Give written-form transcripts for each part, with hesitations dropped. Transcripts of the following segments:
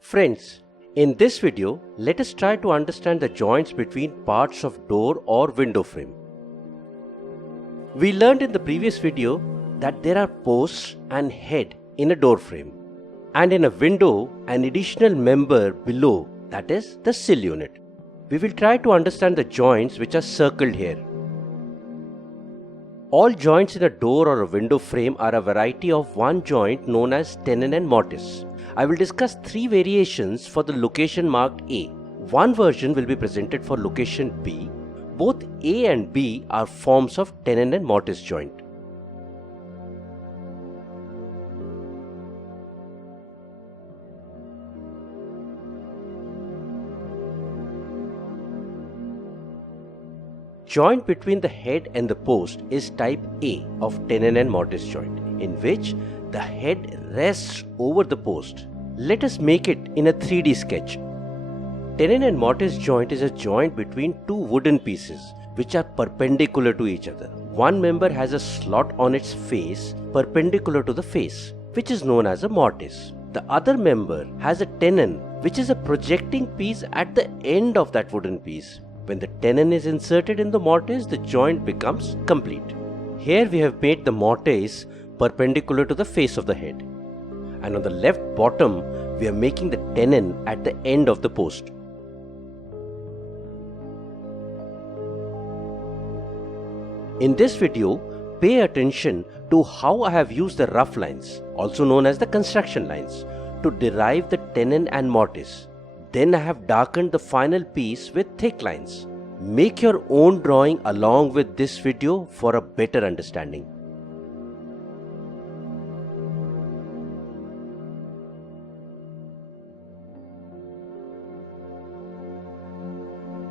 Friends, in this video, let us try to understand the joints between parts of door or window frame. We learned in the previous video that there are posts and head in a door frame, and in a window an additional member below, that is the sill unit. We will try to understand the joints which are circled here. All joints in a door or a window frame are a variety of one joint known as tenon and mortise. I will discuss three variations for the location marked A. One version will be presented for location B. Both A and B are forms of tenon and mortise joint. Joint between the head and the post is type A of tenon and mortise joint, in which the head rests over the post. Let us make it in a 3D sketch. Tenon and mortise joint is a joint between two wooden pieces which are perpendicular to each other. One member has a slot on its face perpendicular to the face, which is known as a mortise. The other member has a tenon, which is a projecting piece at the end of that wooden piece. When the tenon is inserted in the mortise, the joint becomes complete. Here we have made the mortise perpendicular to the face of the head, and on the left bottom we are making the tenon at the end of the post. In this video, pay attention to how I have used the rough lines, also known as the construction lines, to derive the tenon and mortise. Then I have darkened the final piece with thick lines. Make your own drawing along with this video for a better understanding.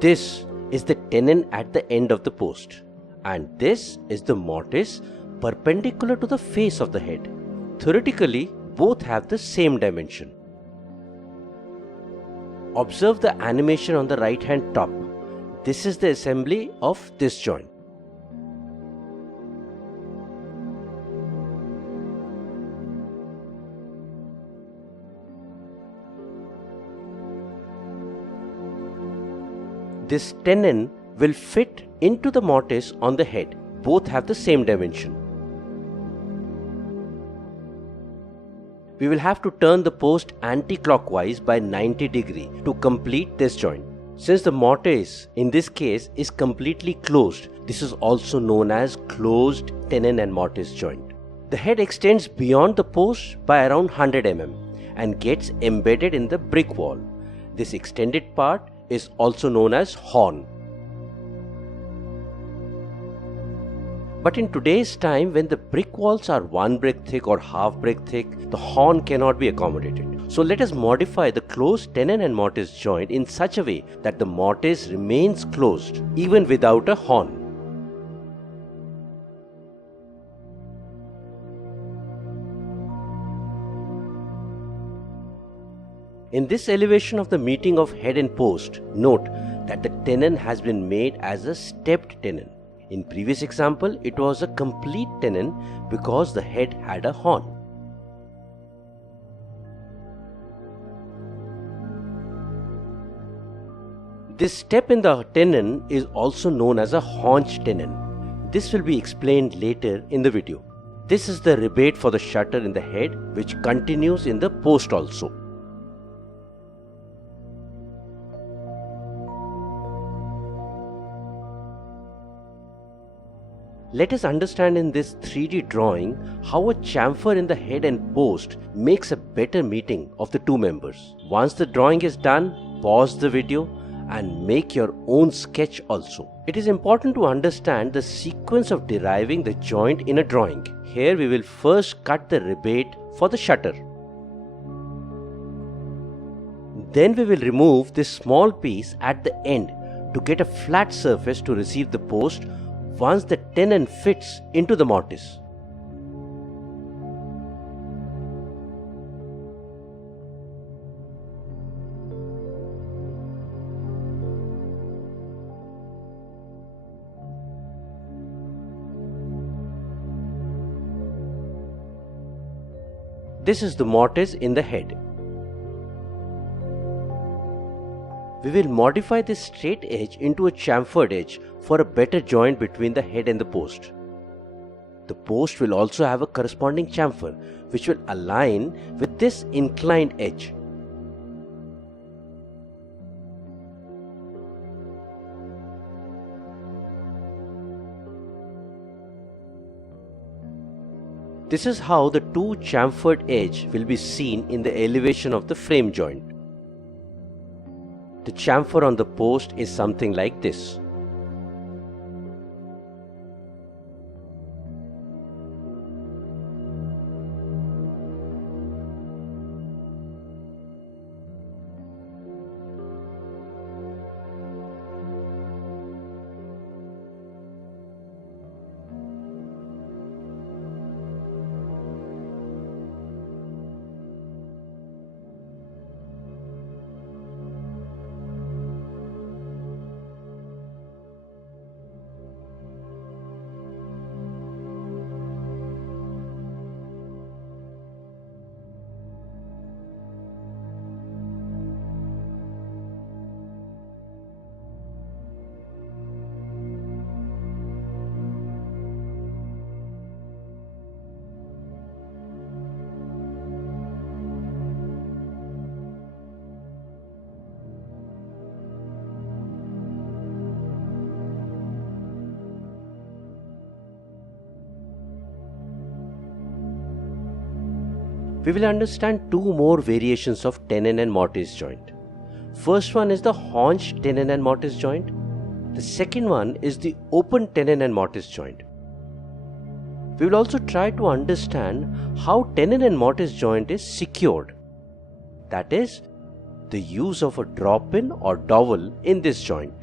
This is the tenon at the end of the post, and this is the mortise perpendicular to the face of the head. Theoretically, both have the same dimension. Observe the animation on the right hand top. This is the assembly of this joint. This tenon will fit into the mortise on the head. Both have the same dimension. We will have to turn the post anti-clockwise by 90 degrees to complete this joint. Since the mortise in this case is completely closed, this is also known as closed tenon and mortise joint. The head extends beyond the post by around 100 mm and gets embedded in the brick wall. This extended part is also known as horn. But in today's time, when the brick walls are 1 brick thick or half brick thick, the horn cannot be accommodated. So let us modify the closed tenon and mortise joint in such a way that the mortise remains closed even without a horn. In this elevation of the meeting of head and post, note that the tenon has been made as a stepped tenon. In previous example, it was a complete tenon because the head had a horn. This step in the tenon is also known as a haunch tenon. This will be explained later in the video. This is the rebate for the shutter in the head, which continues in the post also. Let us understand in this 3D drawing how a chamfer in the head and post makes a better meeting of the two members. Once the drawing is done, pause the video and make your own sketch also. It is important to understand the sequence of deriving the joint in a drawing. Here we will first cut the rebate for the shutter. Then we will remove this small piece at the end to get a flat surface to receive the post once the tenon fits into the mortise. This is the mortise in the head. We will modify this straight edge into a chamfered edge for a better joint between the head and the post. The post will also have a corresponding chamfer which will align with this inclined edge. This is how the two chamfered edge will be seen in the elevation of the frame joint. The chamfer on the post is something like this. We will understand two more variations of tenon and mortise joint. First one is the haunch tenon and mortise joint. The second one is the open tenon and mortise joint. We will also try to understand how tenon and mortise joint is secured. That is, the use of a drop-in or dowel in this joint.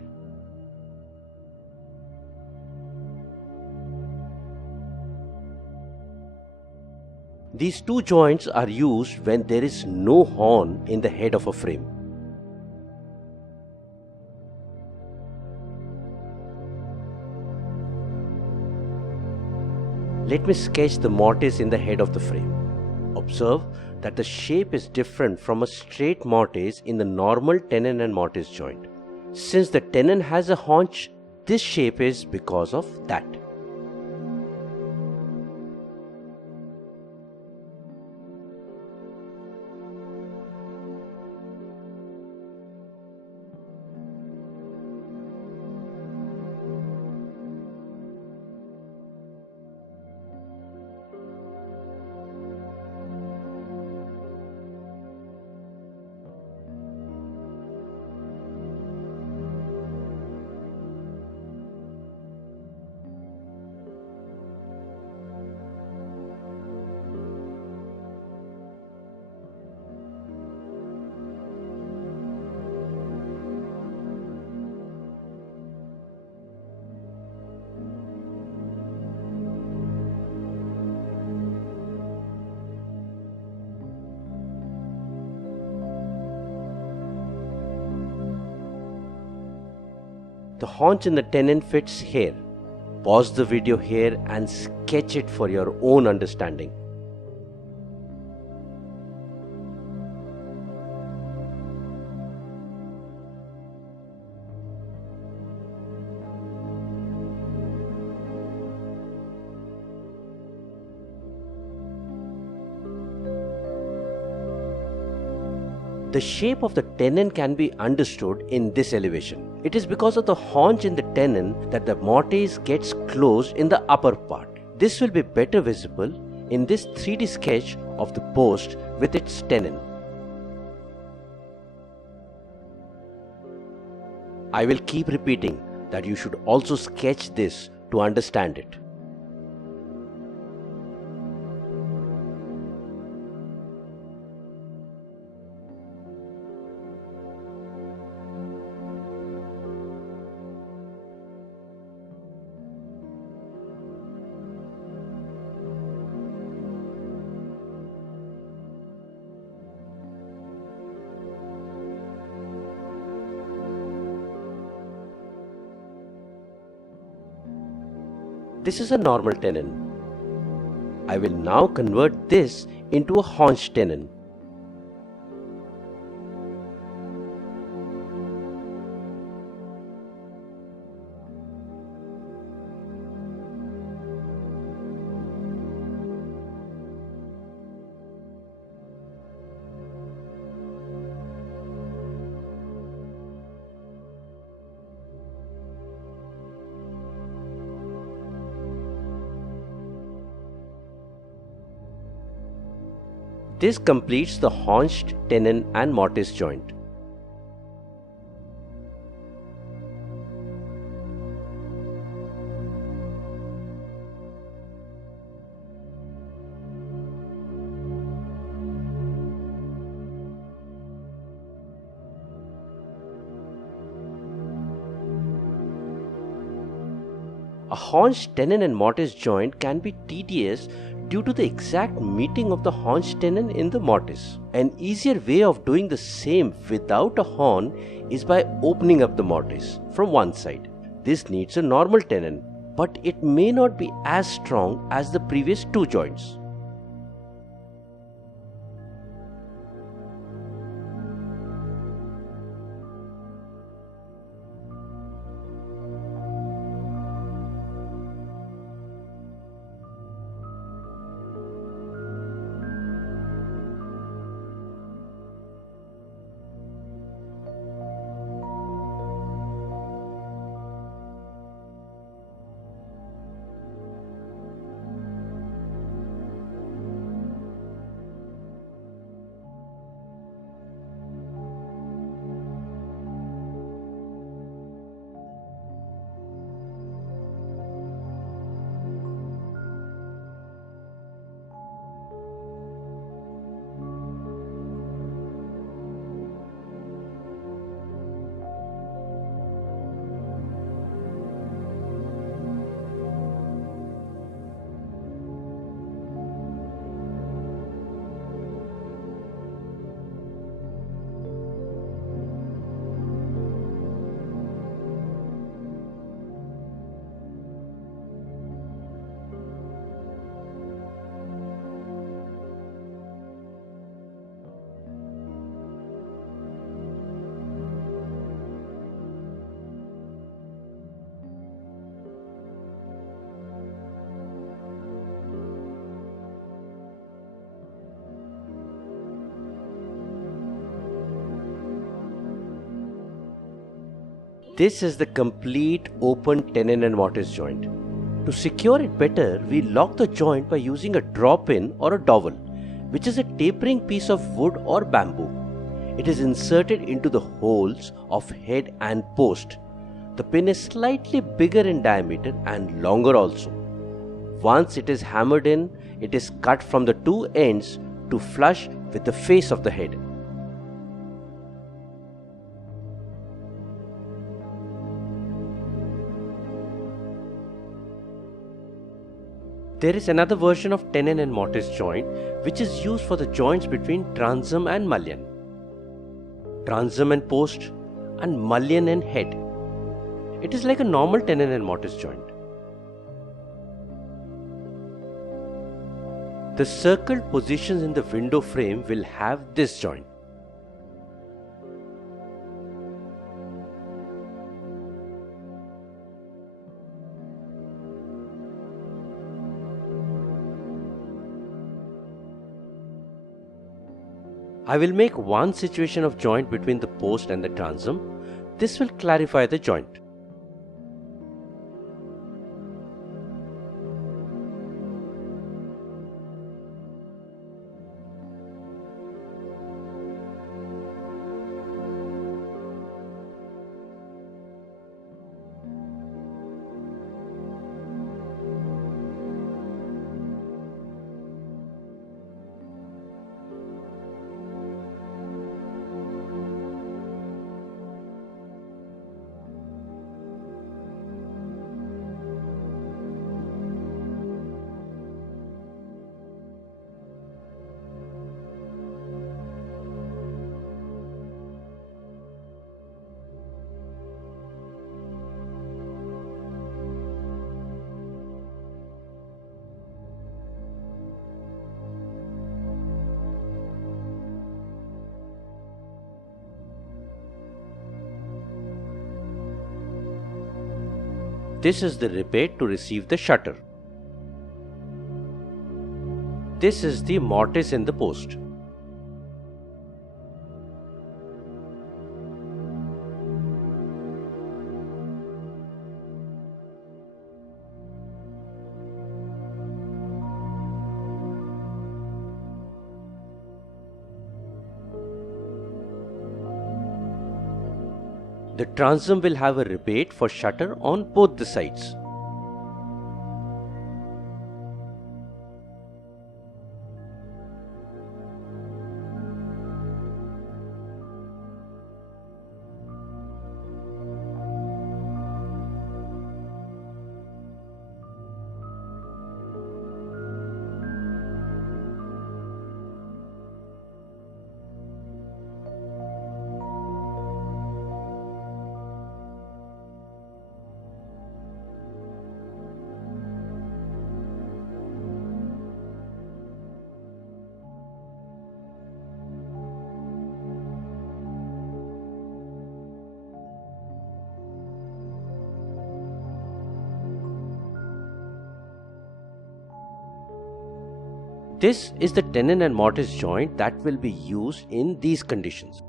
These two joints are used when there is no horn in the head of a frame. Let me sketch the mortise in the head of the frame. Observe that the shape is different from a straight mortise in the normal tenon and mortise joint. Since the tenon has a haunch, this shape is because of that. The haunch in the tenon fits here. Pause the video here and sketch it for your own understanding. The shape of the tenon can be understood in this elevation. It is because of the haunch in the tenon that the mortise gets closed in the upper part. This will be better visible in this 3D sketch of the post with its tenon. I will keep repeating that you should also sketch this to understand it. This is a normal tenon. I will now convert this into a haunch tenon. This completes the haunched tenon and mortise joint. A haunched tenon and mortise joint can be tedious due to the exact meeting of the haunched tenon in the mortise. An easier way of doing the same without a horn is by opening up the mortise from one side. This needs a normal tenon, but it may not be as strong as the previous two joints. This is the complete open tenon and mortise joint. To secure it better, we lock the joint by using a drop-in or a dowel, which is a tapering piece of wood or bamboo. It is inserted into the holes of head and post. The pin is slightly bigger in diameter and longer also. Once it is hammered in, it is cut from the two ends to flush with the face of the head. There is another version of tenon and mortise joint which is used for the joints between transom and mullion, transom and post, and mullion and head. It is like a normal tenon and mortise joint. The circled positions in the window frame will have this joint. I will make one situation of joint between the post and the transom. This will clarify the joint. This is the rebate to receive the shutter. This is the mortise in the post. The transom will have a rebate for shutter on both the sides. This is the tenon and mortise joint that will be used in these conditions.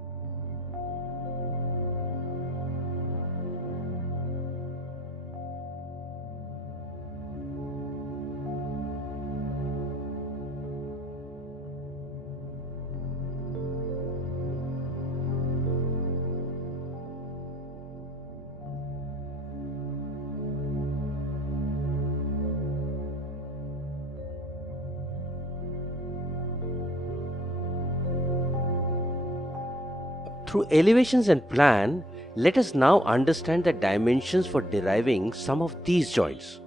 Through elevations and plan, let us now understand the dimensions for deriving some of these joints.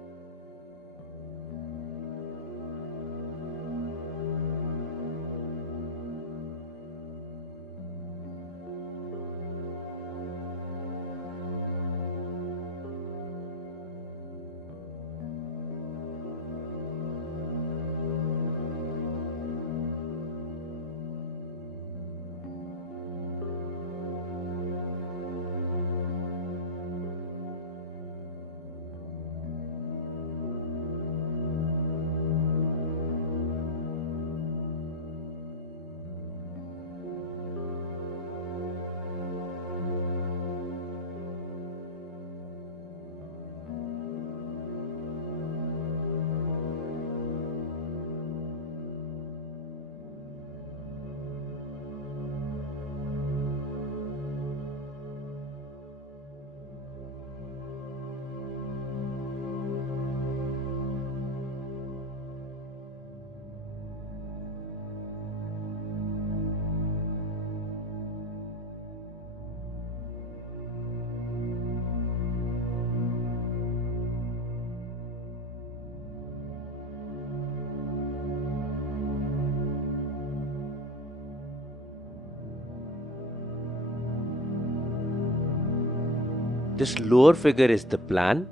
This lower figure is the plan.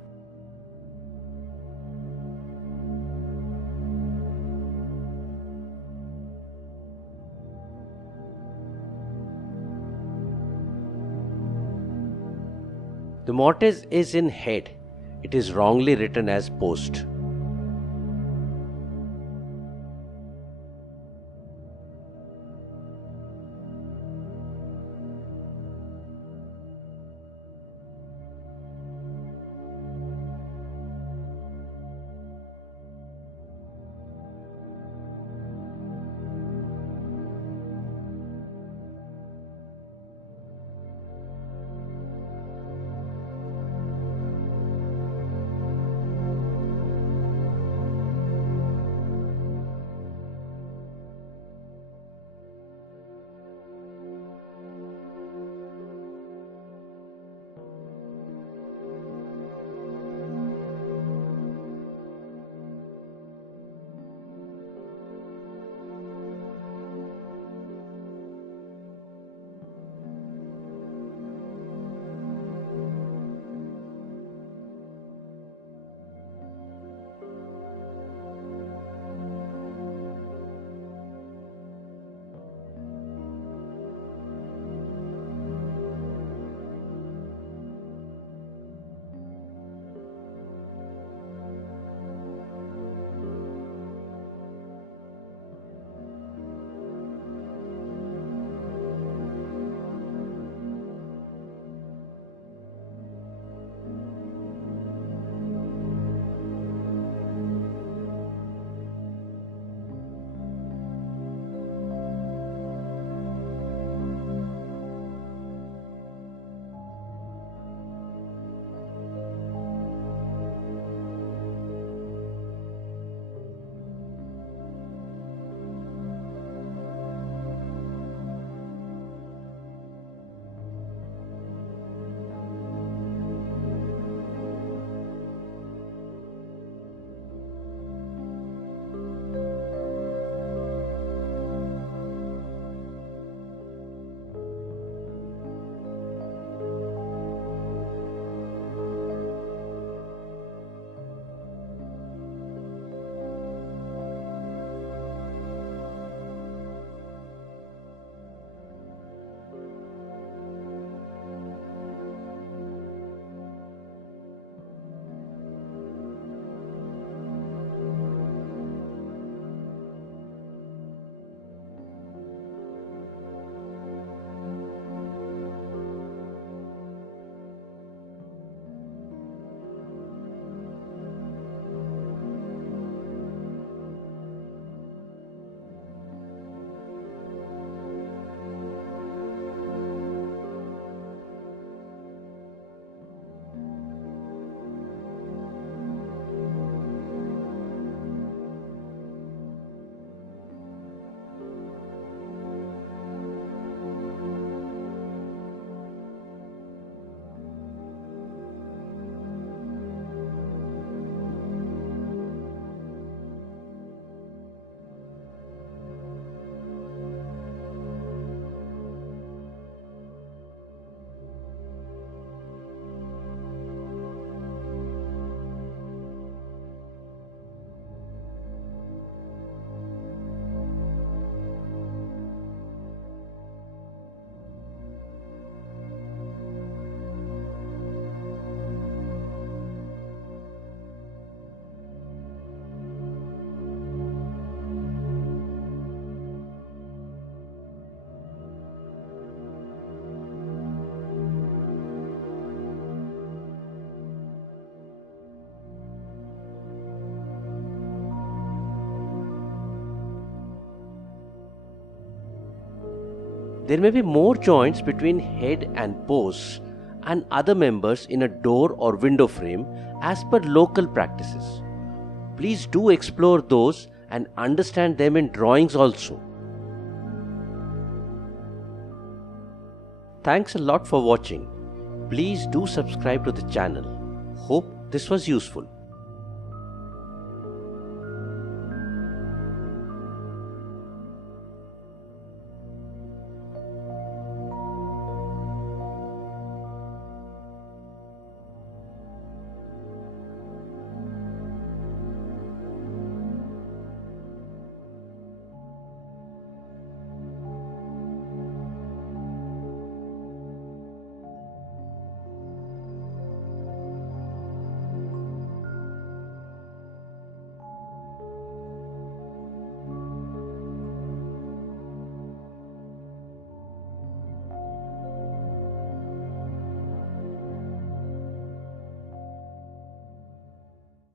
The mortise is in head. It is wrongly written as post. There may be more joints between head and posts and other members in a door or window frame as per local practices. Please do explore those and understand them in drawings also. Thanks a lot for watching. Please do subscribe to the channel. Hope this was useful.